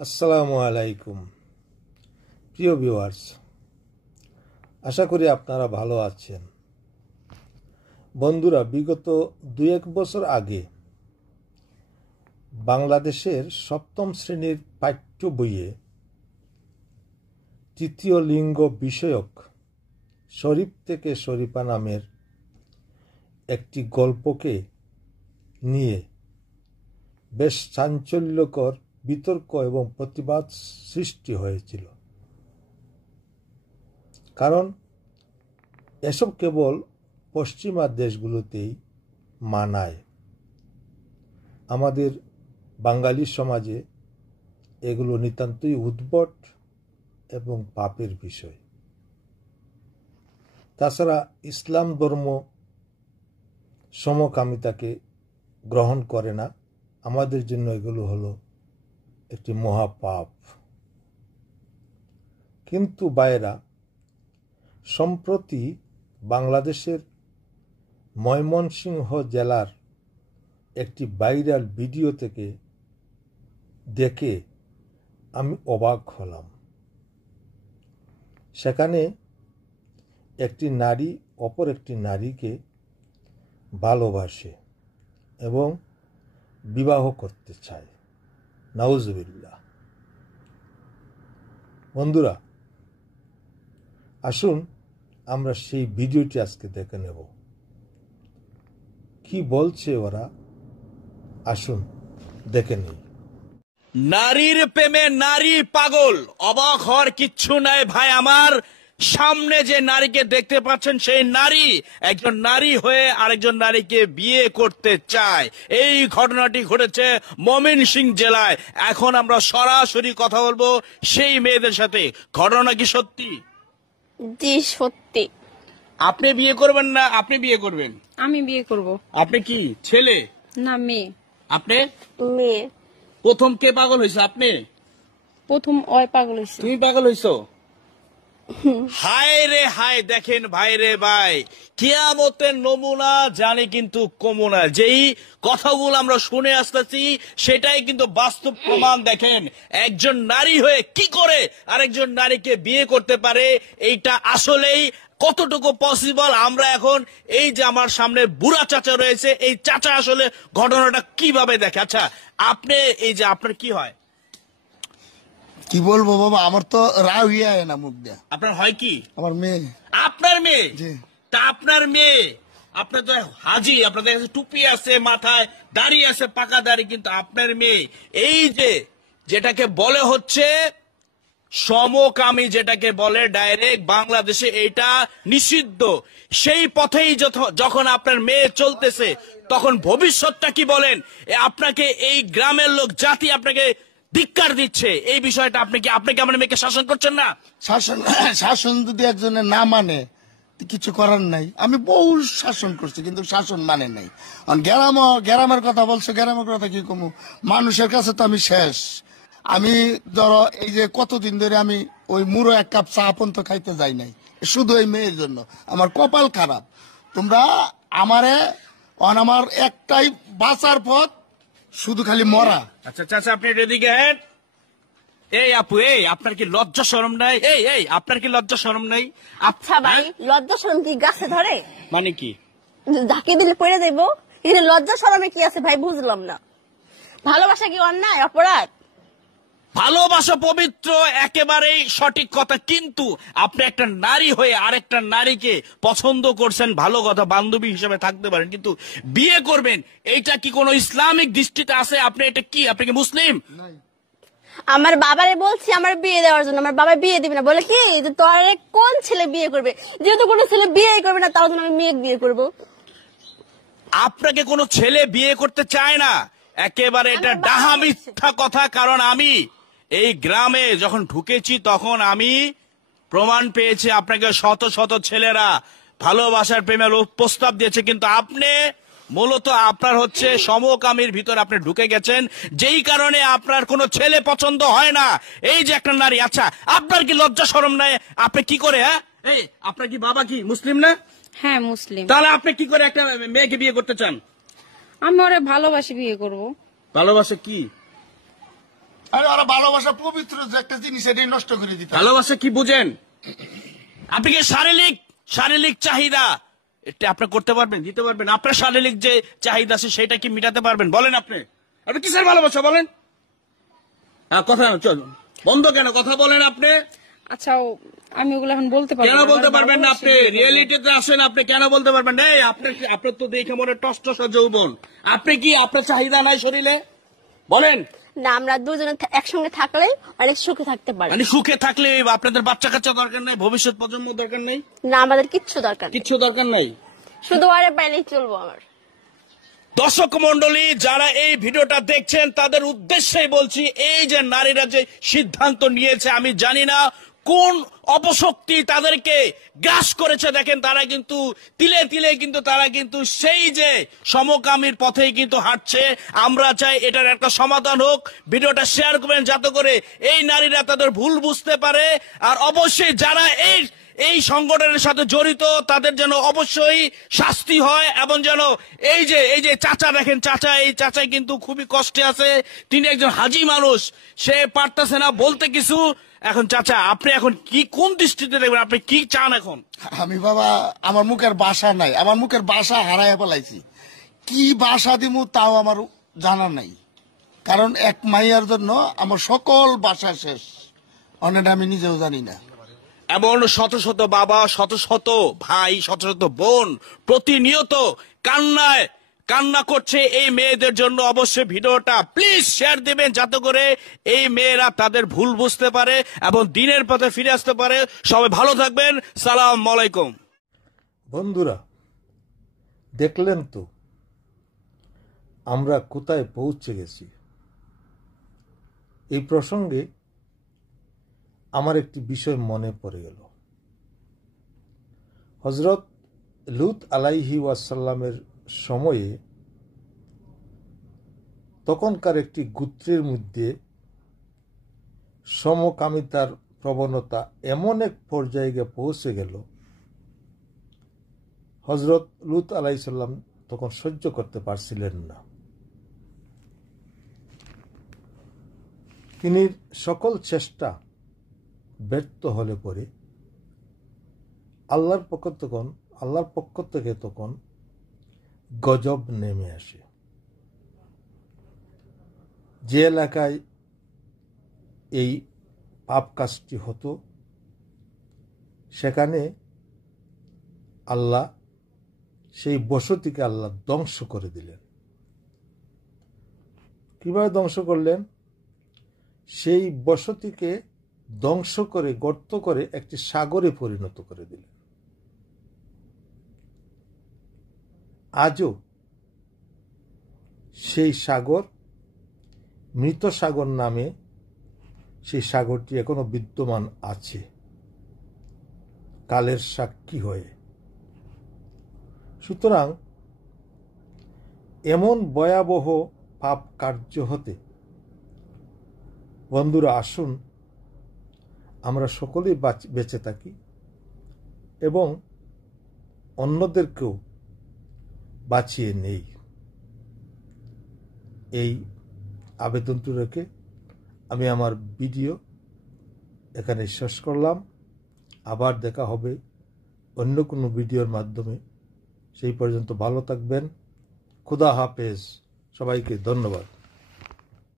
আসসালামু আলাইকুম প্রিয় ভিউয়ার্স, আশা করি আপনারা ভালো আছেন। বন্ধুরা, বিগত 2-1 বছর আগে বাংলাদেশের 7ম শ্রেণীর পাঠ্য বইয়ে তৃতীয় লিঙ্গ বিষয়ক শরীফ থেকে শরীফা নামের একটি গল্পকে নিয়ে বেশ চাঞ্চল্যকর বিতর্ক এবং প্রতিবাদ সৃষ্টি হয়েছিল। কারণ এসব কেবল পশ্চিমা দেশগুলোতেই মানায়। আমাদের বাঙালি সমাজে এগুলো নিতান্তই উদ্ভট এবং পাপের বিষয়। তাছাড়া ইসলাম ধর্ম সমকামিতাকে গ্রহণ করে না। আমাদের জন্য এগুলো হলো একটি মহাপাপ। কিন্তু ভাইয়েরা, সম্প্রতি বাংলাদেশের ময়মনসিংহ জেলার একটি ভাইরাল ভিডিও থেকে দেখে আমি অবাক হলাম। সেখানে একটি নারী অপর একটি নারীকে ভালোবাসে এবং বিবাহ করতে চায়। নাউজুবিল্লাহ। বন্ধুরা, আসুন আমরা সেই ভিডিওটি আজকে দেখে নেব। কি বলছে ওরা, আসুন দেখে নেই। নারীর প্রেমে নারী পাগল, অবাক হওয়ার কিচ্ছু নাই ভাই আমার। সামনে যে নারীকে দেখতে পাচ্ছেন, সেই নারী একজন নারী হয়ে আরেকজন নারীকে বিয়ে করতে চায়। এই ঘটনাটি ঘটেছে ময়মনসিংহ জেলায়। এখন আমরা সরাসরি কথা বলবো সেই মেয়েদের সাথে। ঘটনা কি সত্যি? জি সত্যি। আপনি বিয়ে করবেন না আপনি বিয়ে করবেন? আমি বিয়ে করব। আপনি কি ছেলে না মেয়ে? আপনি মেয়ে। প্রথম কে পাগল হয়েছে? আপনি? প্রথম ওই পাগল হয়েছে। তুমি পাগল হয়েছো? হায় রে হায়, দেখেন ভাই রে ভাই, কিয়ামতের নমুনা জানি কিন্তু কমুনা। যেই কথাগুলো আমরা শুনে আসতেছি সেটাই কিন্তু বাস্তব প্রমাণ। দেখেন, একজন নারী হয়ে কি করে আরেকজন নারীকে বিয়ে করতে পারে, এইটা আসলেই কতটুকু পসিবল। আমরা এখন এই যে আমার সামনে বুড়া চাচা রয়েছে, এই চাচা আসলে ঘটনাটা কিভাবে দেখে। আচ্ছা, আপনি এই যে আপনার কি হয়? কি বলবো বাবা, আমার তো রাও ইয়া না মুখ দেয়া। আপনার হয় কি? আমার মেয়ে। আপনার মেয়ে? জি। তা আপনার মেয়ে, আপনার তো হাজি, আপনাদের কাছে টুপি আছে, মাথায় দাড়ি আছে, পাকা দাড়ি, কিন্তু আপনার মেয়ে এই যে যেটাকে বলে হচ্ছে সমকামী, যেটাকে বলে ডাইরেক্ট বাংলাদেশে এটা নিষিদ্ধ, সেই পথেই যখন আপনার মেয়ে চলতেছে, তখন ভবিষ্যৎটা কি বলেন? আপনাকে এই গ্রামের লোক জাতি আপনাকে ধিক্কার দিচ্ছে। এই বিষয়টা আপনি কি আমার মেয়েকে শাসন করছেন না? শাসন যদি একজনের না মানে কিছু করার নাই। আমি বহু শাসন করছি, কিন্তু শাসন মানে নাই। গ্রামের কথা বলছো, গ্রামের কথা কি কমু? মানুষের কাছে তো আমি শেষ। আমি ধরো এই যে কতদিন ধরে আমি ওই মুড়ো 1 কাপ চা পর্যন্ত খাইতে যাই নাই, শুধু এই মেয়ের জন্য। আমার কপাল খারাপ। তোমরা আমার একটাই বাঁচার পথ, শুধু খালি মরা। আচ্ছা চাচা, আপনি এদিকে হেন। এই আপু, এই আপনার কি লজ্জা শরম নাই? এই আপনার কি লজ্জা শরম নাই? আচ্ছা ভাই, লজ্জা শরম কি গাছে ধরে? মানে কি? ধাকে দিলে পড়ে দেবো। এখানে লজ্জা শরমে কি আছে ভাই, বুঝলাম না। ভালোবাসা কি অন্যায়, অপরাধ? ভালোবাসা পবিত্র, একেবারেই সঠিক কথা। কিন্তু আপনি একটা নারী হয়ে আরেকটা নারীকে পছন্দ করছেন, ভালো কথা, বান্ধবী হিসেবে থাকতে পারেন, কিন্তু বিয়ে করবেন, এইটা কি কোনো ইসলামিক দৃষ্টিতে আছে? আপনি এটা কি, আপনি কি মুসলিম? আমার বাবারে বলছি আমার বিয়ে দেওয়ার জন্য, আমার বাবা বিয়ে দিবে না। বলে কি যে তোর কোন ছেলে বিয়ে করবে? যেহেতু কোনো ছেলে বিয়ে করবে না, তার জন্য আমি মেয়ে বিয়ে করবো। আপনাকে কোনো ছেলে বিয়ে করতে চায় না? একেবারে এটা ডাহা মিথ্যা কথা। কারণ আমি এই গ্রামে যখন ঢুকেছি তখন আমি প্রমাণ পেয়েছি আপনাকে শত শত ছেলেরা ভালোবাসার প্রেমের প্রস্তাব দিয়েছে, কিন্তু আপনি মূলত আপনার হচ্ছে সমকামীর ভিতর আপনি ঢুকে গেছেন, যেই কারণে আপনার কোনো ছেলে পছন্দ হয় না। এই যে একটা নারী, আচ্ছা আপনার কি লজ্জা শরম নাই? আপনি কি করে, হ্যাঁ, এই আপনার কি বাবা কি মুসলিম না? হ্যাঁ মুসলিম। তাহলে আপনি কি করে একটা মেয়েকে বিয়ে করতে চান? আমি ওরে ভালোবাসি বিয়ে করব। ভালোবাসা কি? আরে আমার ভালোবাসা পবিত্র যে একটা জিনিস এটাই নষ্ট করে দিতে। ভালোবাসা কি বুঝেন আপনি? কি শারীরিক চাহিদা এটা আপনি করতে পারবেন, দিতে পারবেন? আপনার শারীরিক যে চাহিদা আছে সেটা কি মিটাতে পারবেন? বলেন আপনি কিসের ভালোবাসা বলেন? হ্যাঁ, কথা চল বন্ধ কেন? কথা বলেন আপনি। আচ্ছা আমি ওগুলো এখন বলতে পারবো কেন বলতে পারবেন না? আপনি রিয়েলিটিতে আসেন, আপনি কেন বলতে পারবেন না? আপনার তো দেখে মনে টসটসা যৌবন, আপনি কি আপনার চাহিদা নাই শরীরে? বলেন না, আমরা দুজনে একসঙ্গে থাকলে অনেক সুখে থাকতে পারি। মানে সুখে থাকলে আপনাদের বাচ্চা কাচ্চা দরকার নাই, ভবিষ্যৎ প্রজন্ম দরকার নেই? না, আমাদের কিচ্ছু দরকার নেই, কিচ্ছু দরকার নাই, শুধু আরে পাইলেই চলবো আমার। দর্শক মন্ডলী যারা এই ভিডিওটা দেখছেন তাদের উদ্দেশ্যেই বলছি, এই যে নারীরা যে সিদ্ধান্ত নিয়েছে, আমি জানি না কোন অপশক্তি তাদেরকে গ্রাস করেছে। দেখেন তারা কিন্তু তিলে তিলে কিন্তু তারা কিন্তু সেই যে সমকামীর পথেই কিন্তু হাঁটছে। আমরা চাই এটার একটা সমাধান হোক। ভিডিওটা শেয়ার করবেন যাতে করে এই নারীরা তাদের ভুল বুঝতে পারে। আর অবশ্যই যারা এই সংগঠনের সাথে জড়িত তাদের যেন অবশ্যই শাস্তি হয়, এবং যেন এই যে চাচা দেখেন, এই চাচা কিন্তু খুবই কষ্টে আছে। তিনি একজন হাজি মানুষ, সে পারতেছে না বলতে কিছু। এখন চাচা আপনি এখন কি কোন দৃষ্টিতে দেখবেন? আপনি কি চান এখন? আমি বাবা আমার মুখের ভাষা নাই, আমার মুখের ভাষা হারায় ফেলাইছি। কি ভাষা দিমু তাও আমার জানা নাই, কারণ এক মাইয়ার জন্য আমার সকল ভাষা শেষ। অনেক আমি নিজেও জানি না। এমন শত শত বাবা, শত শত ভাই, শত শত বোন প্রতিনিয়ত কান্না করছে এই মেয়েদের জন্য। অবশ্যই ভিডিওটা প্লিজ শেয়ার দিবেন যাতে করে এই মেয়েরা তাদের ভুল বুঝতে পারে এবং দিনের পথে ফিরে আসতে পারে। সবাই ভালো থাকবেন, সালাম আলাইকুম। বন্ধুরা দেখলেন তো আমরা কোথায় পৌঁছে গেছি। এই প্রসঙ্গে আমার একটি বিষয় মনে পড়ে গেল। হযরত লূত আলাইহি ওয়াসাল্লামের সময়ে তখনকার একটি গোত্রের মধ্যে সমকামিতার প্রবণতা এমন এক পর্যায়ে পৌঁছে গেল, হযরত লূত আলাইহিস সালাম তখন সহ্য করতে পারছিলেন না। তিনি সকল চেষ্টা ব্যর্থ হলে পরে আল্লাহর পক্ষ থেকে তখন গজব নেমে আসে। যে এলাকায় এই পাপ কাজটি হতো সেখানে আল্লাহ সেই বসতিকে আল্লাহ ধ্বংস করে দিলেন। কিভাবে ধ্বংস করলেন? সেই বসতিকে ধ্বংস করে গর্ত করে একটি সাগরে পরিণত করে দিলেন। আজও সেই সাগর মৃত সাগর নামে সেই সাগরটি এখনো বিদ্যমান আছে, কালের সাক্ষী হয়ে। সুতরাং এমন ভয়াবহ পাপ কার্য হতে বন্ধুরা আসুন আমরা সকলেই বেঁচে থাকি এবং অন্যদেরকেও বাঁচিয়ে নেই। এই আবেদনটি রেখে আমি আমার ভিডিও এখানে শেষ করলাম। আবার দেখা হবে অন্য কোনো ভিডিওর মাধ্যমে। সেই পর্যন্ত ভালো থাকবেন। খুদা হাফেজ। সবাইকে ধন্যবাদ।